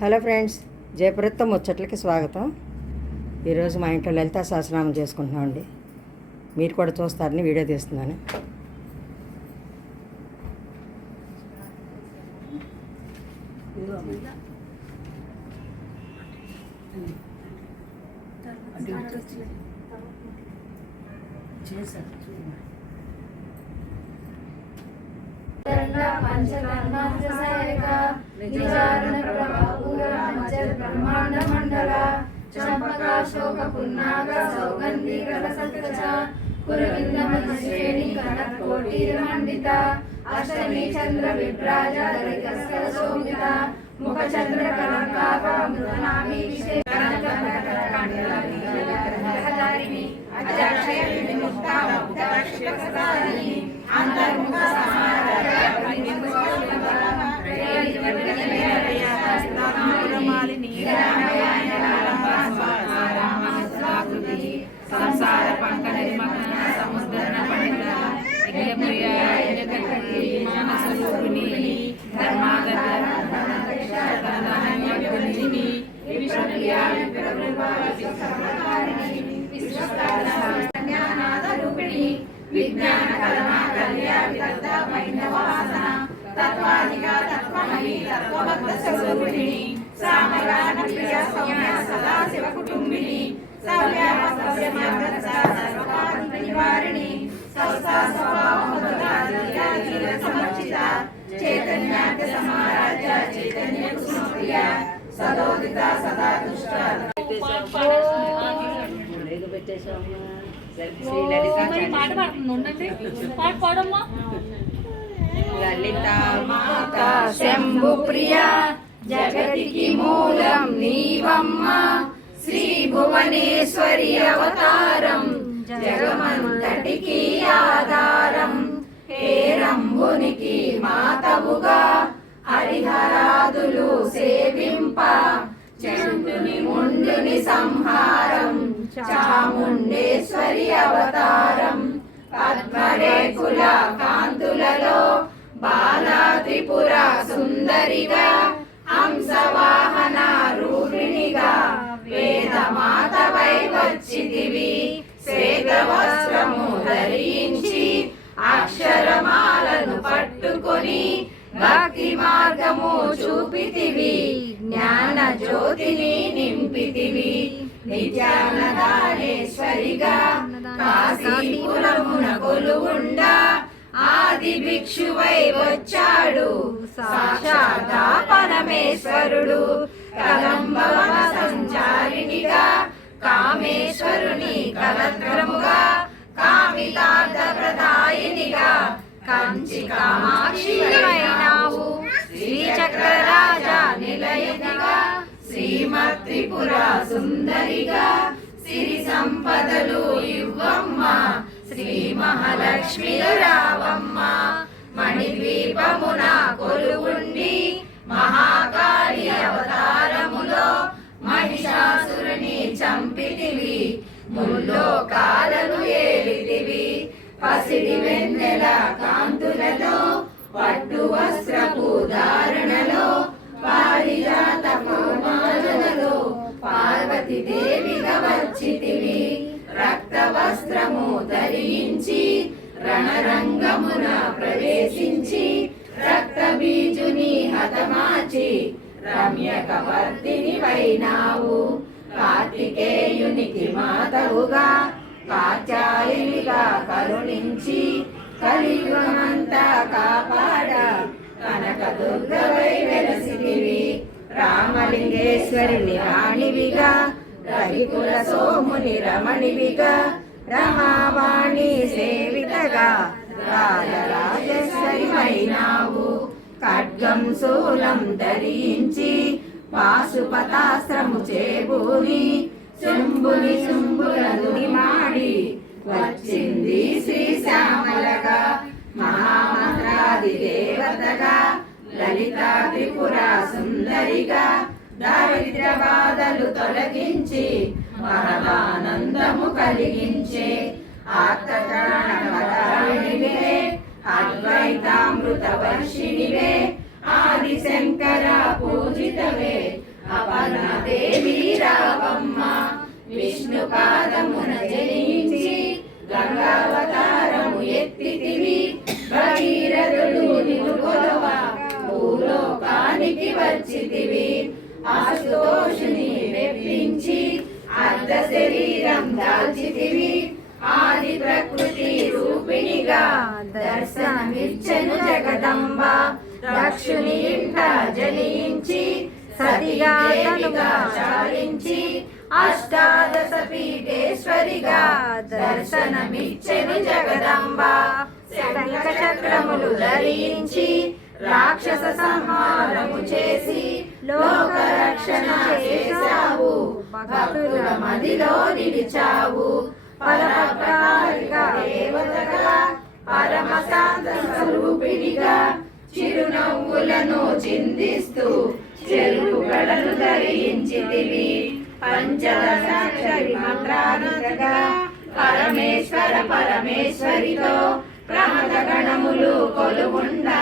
Hello friends జయప్రదత్తం ముచ్చట్లకి స్వాగతం. ఈరోజు మా ఇంట్లో లలితా సహస్రనామం చేసుకుంటున్నామండి. మీరు కూడా చూస్తారని వీడియో తీస్తున్నాను. బ్రహ్మాండ మండల చంపక శోక పున్నాగ సౌగంధి కలసత్కచ కురవింద శ్రేణి కనకోటి మండిత అష్టమి చంద్ర విభ్రాజ దరికస్కర శోభిత ముఖ చంద్ర విశేష అజాక్షయ విముక్త ముక్త అంతర్ముఖ సమారాధ సౌమ్య సౌమ్య మార్గస్థ సర్వపాప నివారిణి సౌసా స్వభావముద్ర సమర్చిత చైతన్యాత సమారాజ చైతన్య కుసుమప్రియ సదోదిత సదా దుష్ట. మరి పాట పాడుతుంది ఉండండి పాట పాడమ్మా. లలిత మాత శంభు ప్రియా జగతికి మూలం నీవమ్మ శ్రీ భువనేశ్వరి అవతారం జగమంతటికి ఆధారం హేరంబునికి మాతవుగా హరిహరాదులు సేవింప చండుని ముండుని సంహారం చాముండేశ్వరి అవతారం పద్మరేకుల కాంతులలో బాలా త్రిపుర సుందరిగా హంసవాహన రూపిణిగా వేదమాతవై వచ్చితివి శ్వేత వస్త్రము ధరించి అక్షరమాలను పట్టుకొని భక్తి మార్గము చూపితివి జ్ఞాన జ్యోతిని నింపితివి. నిత్యానదానేశ్వరిగా కాశీపురమున కొలువుండా ఆది భిక్షువై వచ్చాడు. సాక్షాత్ పరమేశ్వరుడు కలంబవన సంచారిణిగా కామేశ్వరుని కలత్రముగా కామితార్థ ప్రదాయినిగా కంచి కామాక్షి అయినావు శ్రీచక్రరాజ నిలయనిగా శ్రీమత్ త్రిపుర సుందరిగా సిరి సంపదలు ఇవ్వమ్మా. శ్రీ మహాలక్ష్మి రావమ్మ మణిద్వీపమున కొలువుండి మహాకాళి అవతారములో మహిషాసురుని చంపితివి ముల్లోకాలను రణరంగమున ప్రవేశించి రక్త బీజుని హతమాచి రమ్యక వర్తిని వైనావు. కార్తికేయునికి మాతవుగా కాచాయునిగా కరుణించి కలియుగమంతా కాపాడ. కనక దుర్గవై వెలసిదివి రామలింగేశ్వరిని రాణివిగా రవికుల సోముని రమణివిగా రమావాణి సేవితగా. రాజరాజేశ్వరివైనావు ఖడ్గం శూలం ధరించి పాశుపతాశ్రము చేబూని శంభుని శంభులని మాడి వచ్చింది శ్రీశ్యామలగా మహామంత్రాది దేవతగా లలితా త్రిపుర సుందరిగా దారిద్రవాదలు బాధలు తొలగించి పరమానందము కలిగించే అద్వైతామృత వర్షిణివే ఆది శంకర పూజితవే. అపర్ణ దేవి రావమ్మ విష్ణు పాదమున జయించి గంగావతారము ఎత్తితివి. దర్శనమిచ్చను జగదంబ దక్షుని ఇంట జనించి సతిగా తనుగా చాలించి అష్టాదశ పీఠేశ్వరిగా దర్శనమిచ్చెను జగదంబ. శంఖ చక్రములు ధరించి రాక్షస సంహారము చేసి లోక రక్షణ చేశావు. భక్తుల మదిలో నిలిచావు. పరమకారిగా దేవతగా పరమ శాంత స్వరూపిణిగా చిరునవ్వులను చిందిస్తూ చెరుకు గడలు ధరించితివి. పంచదశాక్షరి మంత్రానందగా పరమేశ్వర పరమేశ్వరితో ప్రమద గణములు కొలుగుండా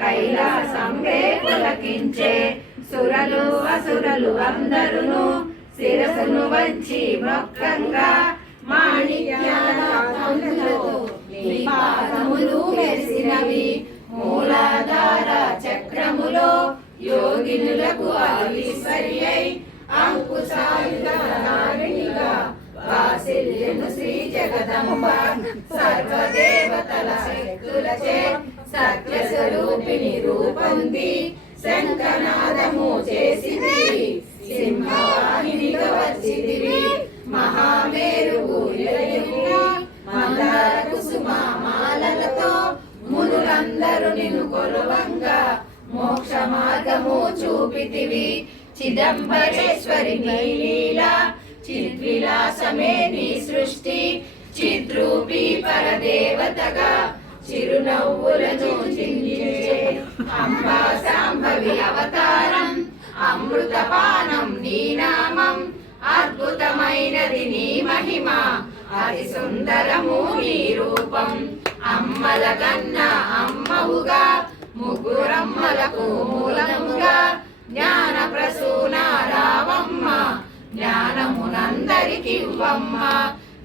కైలాసంగే పులకించే. సురలు అసురలు అందరును శిరసును వంచి మొక్కంగా మాణిక్యాలతో నీ పాదములు మెరిసినవి. మూలాధార చక్రములో యోగినులకు ఆదిశ్వరి అయి అంకుశాయుధారిణిగా వాసిల్యను శ్రీ జగదంబ. సర్వదేవతల శక్తులచే సత్య స్వరూపిణి రూపొంది. శంఖనాదము చేసింది. సింహవాహినిగా చిదంబరేశ్వరి నీ లీలా చిద్విలాసమే నీ సృష్టి చిద్రూపి పరదేవతగా చిరునవ్వులను చిందించే అంబా సాంభవి అవతారం అమృతపానం నీ నామం అద్భుతమైనది నీ మహిమ అతి సుందరము నీ రూపం అమ్మల కన్న అమ్మవుగా ముగ్గురమ్మలకు మూలముగా జ్ఞాన ప్రసూన రావమ్మ జ్ఞానమునందరికి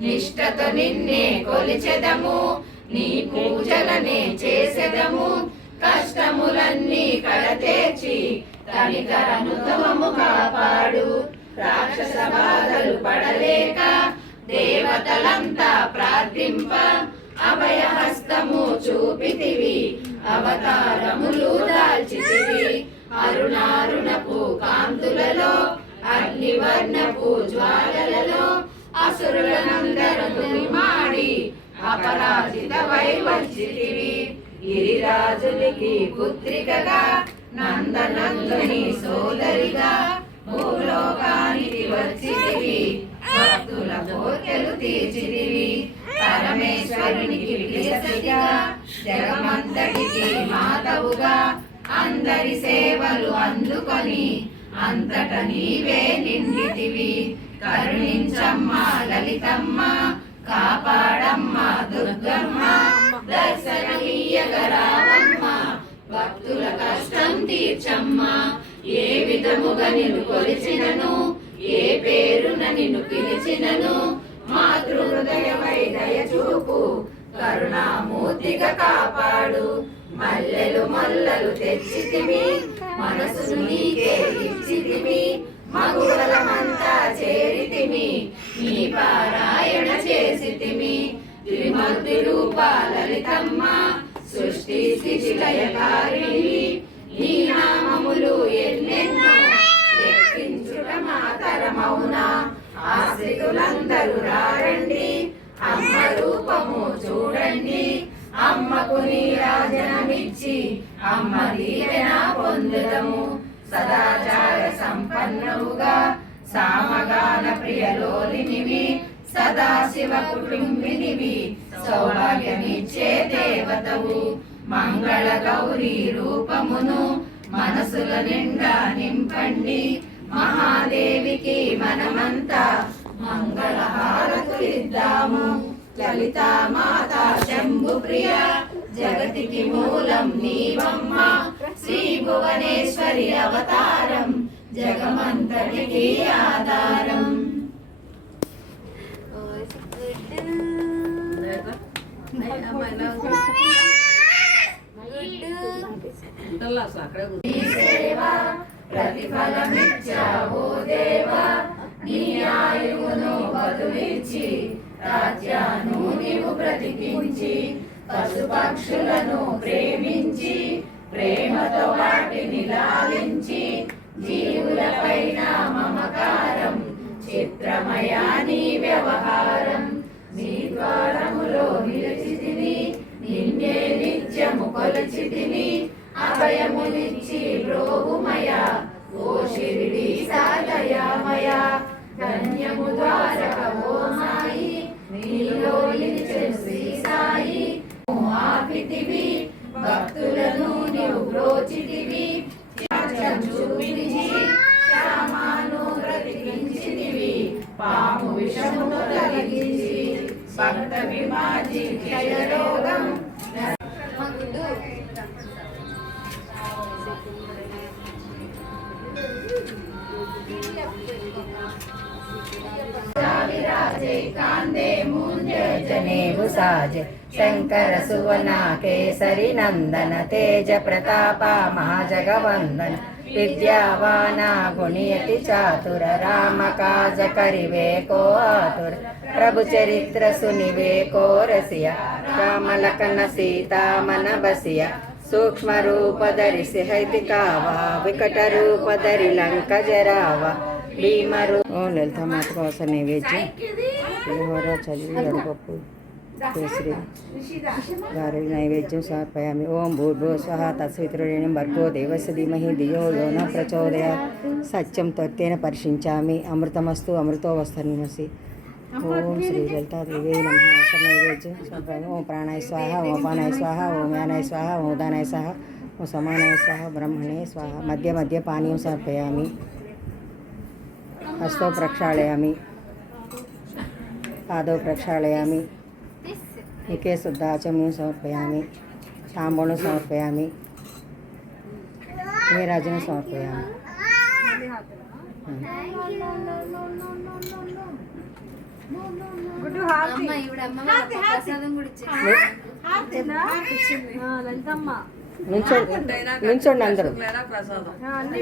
నిష్టతో నిన్నే కొలిచెదము నీ పూజలనే చేసెదము. కష్టములన్నీ కడతేర్చి కనికరముతమము కాపాడు. రాక్షస బాధలు పడలేక దేవతలంతా ప్రార్థింప. అభయహస్తము చూపితివి అవతారములు దాల్చితివి సువర్ణపు జ్వాలలలో అసురులనందరూ మాడి అపరాజిత వైవచ్చితివి గిరిరాజునికి పుత్రికగా నందనందుని సోదరిగా భూలోకానికి వచ్చితివి. భక్తుల కోర్కెలు తీర్చితివి. పరమేశ్వరునికి విలసిగా జగమంతటికి మాతవుగా అందరి సేవలు అందుకొని అంతట నీవే నిండితివి. కరుణించమ్మా లలితమ్మ కాపాడమ్మా దుర్గమ్మ దర్శనమీయగరావమ్మ భక్తుల కష్టం తీర్చమ్మ. ఏ విధముగా నిన్ను కొలిచినను ఏ పేరున నిన్ను పిలిచినను మాతృహృదయమై దయచూపు చూపు కరుణామూర్తిగా కాపాడు. మల్లెలు మల్లలు తెచ్చితిమి మనసును నీకే మగువలమంతా చేరితిమి. నీ పారాయణ చేసితిమి. త్రిమూర్తి రూప లలితమ్మ సృష్టి స్థితి లయకారిణి నీ నామములు ఎన్నెన్నో లెక్కించుట మాతరమౌనా ఆశ్రితులందరూ రారండి అమ్మ రూపము చూడండి. అమ్మకు నీరాజనమిచ్చి అమ్మ దీవెన పొందుదము. సదాచార సంపన్నవుగా సామగాన ప్రియలోలినివి సదాశివ కుటుంబినివి సౌభాగ్యమిచ్చే దేవతవు మంగళ గౌరీ రూపమును మనసుల నిండా నింపండి. మహాదేవికి మనమంతా మంగళహారతులిద్దాము. లలితా మాత శంభు ప్రియ జగతికి మూలం నీవమ్మ. శ్రీ భువనేశ్వరి అవతార జగమంతటికి ఆధారం. నీ సేవ ప్రతిఫలమిచ్చావో దేవా. నీ ఆయువును బదులిచ్చి రాజ్యాను నీవు బ్రతికించి పశుపక్షులను ప్రేమించి ప్రేమతో వాటిని లాలించి జీవులపైన మమకారం చిత్రమయా నీ వ్యవహారం. నీ ద్వారములో నిలిచితిని నిన్నే నిత్యము కొలిచితిని అభయమునిచ్చి పాము విషమును కలిగించి భక్త విమాచి క్షయరోగం. విరాజే శంకర సువన కేసరి నందన తేజ ప్రతాప మహాజగవందన. విద్యావాన గుణియతి చాతుర రామ కాజ కరివే కో ఆతుర ప్రభు చరిత్ర సునివే కో రసియ రామలకన సీతా మన బసియ సూక్ష్మ రూప ధరిసి హైతి కావా వికట రూప ధరి లంక జరావా భీమరు ఓ లలిత మాత కోసం నైవేద్యం. పులిహోర చదివి అడుగప్పు श्री गारुड नैवेद्यं समर्पयामि ॐ भूर्भुवः स्वः तत्सवितृणीं भर्गो देवस्य धीमहि धियो यो न प्रचोदयात् सत्यं त्वत्तेन परिषिञ्चामि अमृतमस्तु अमृतो वस्तुनिमसि ॐ श्रीललितादेवे नमः नैवेद्यम समर्पयाम ओम प्राणाय स्वाहा ओम अपानाय स्वाहा ओम यानाय स्वाहा ओम उदानाय स्वाहा ओम समानाय स्वाहा ब्रह्मणे स्वाहा मध्ये मध्ये पानीयं समर्पयामि हस्तौ प्रक्षालयामि पादौ प्रक्षालयामि పాదौ ప్రక్షాళయామి निके शुद्धाचम्यं समर्पयामि ताम्बूलं समर्पयामि नीराजनं समर्पयामि అమ్మ ఇప్పుడు అమ్మ వాళ్ళ ప్రసాదం కూడా ఇచ్చేసి లలితమ్మ నుంచోండి నుంచోండి అందరూ అన్ని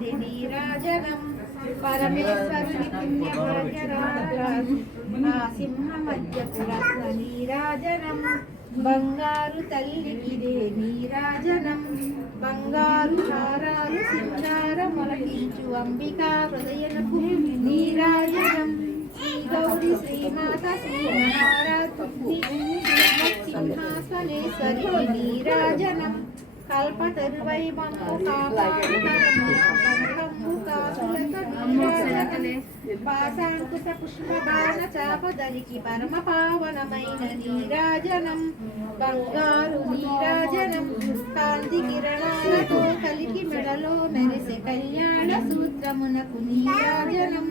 ఇది నీరాజనం పరమేశ్వరుని పుణ్యభాగ్యరాజు ఆ సింహ మధ్యపురస్వ నీరాజనం బంగారు తల్లికిదే నీరాజనం బంగారు హారాలు సింగార మొలకించు అంబికా హృదయనపు నీరాజనం. శ్రీ గౌరి శ్రీమాత శ్రీ మహారాజు సింహాసనేశ్వరి నీరాజనం. కల్పతరువై మమ్ము కాపాడు కనకంబు కాసులత నీరాజనం పాశాంకుశ పుష్ప బాణ చాపదరికి పరమ పావనమైన నీరాజనం బంగారు నీరాజనం కాంతి కిరణాలతో కలికి మెడలో మెరిసే కళ్యాణ సూత్రమునకు నీరాజనం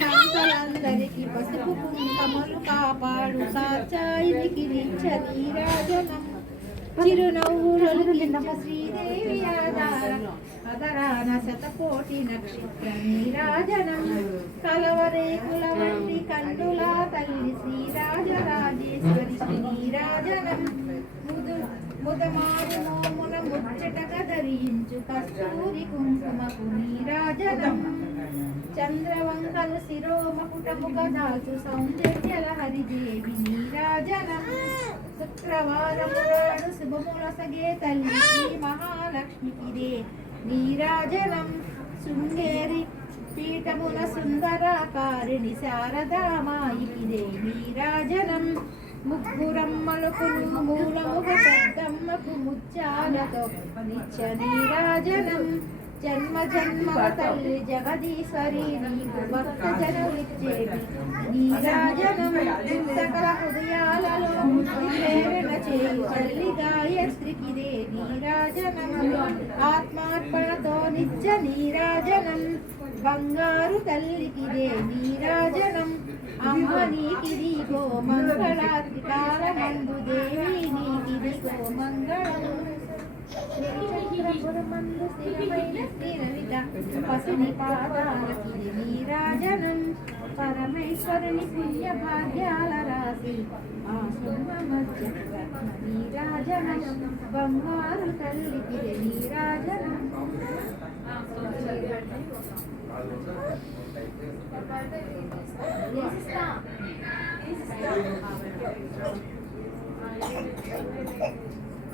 భక్తులందరికి పసుపు కుంకములు కాపాడు కాచాయినికి నిత్య నీరాజనం చిరునవ్వు శ్రీదేవి అదరాన శతకోటి నక్షత్రీరాజనం కలవరేకుల వంటి కండుల తల్లి శ్రీరాజరాజేశ్వరి శ్రీరాజనం ముదు ముదమారు మోమున ముచ్చటగా ధరించు కస్తూరి కుంకుమకు నీరాజనం చంద్రవంకలు శిరోమకుటముగ దాచు సౌందర్యల హరిదేవి నీరాజనం. శుక్రవారం నాడు శుభముల సగే తల్లి శ్రీ మహాలక్ష్మికిదే నీరాజనం. శృంగేరి పీఠమున సుందరాకారిణి శారదామాయికిదే నీరాజనం. పలుకును మూలముఖ పెద్దమ్మకు ముచ్చాలతో నిత్య నీరాజనం. జన్మ జన్మల తల్లి జగదీశ్వరి నీకు భక్త జనమిచ్చేది నీరాజనం సకల హృదయాలలో ప్రేరణ చేయు. తల్లి గాయత్రికిదే నీరాజనం ఆత్మార్పణతో నిత్య నీరాజనం బంగారు తల్లికిదే నీరాజనం అమ్మ నీకిది గో మంగళాత్రికాల మందు దేవి నీకిది గో మంగళం. రాజనం పరమేశ్వరుని పుణ్య భాగ్యాల రాశి ఆ మధ్య నీరాజనం. బంగారు తల్లికిది నీరాజనం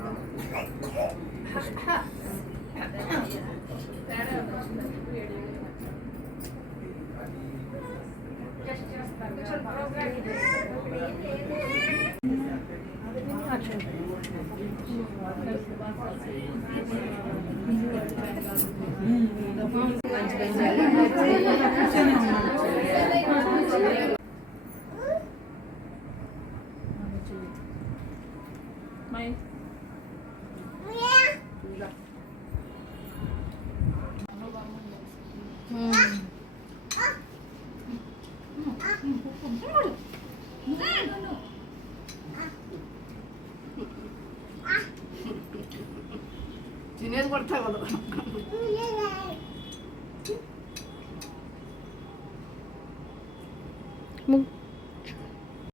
మై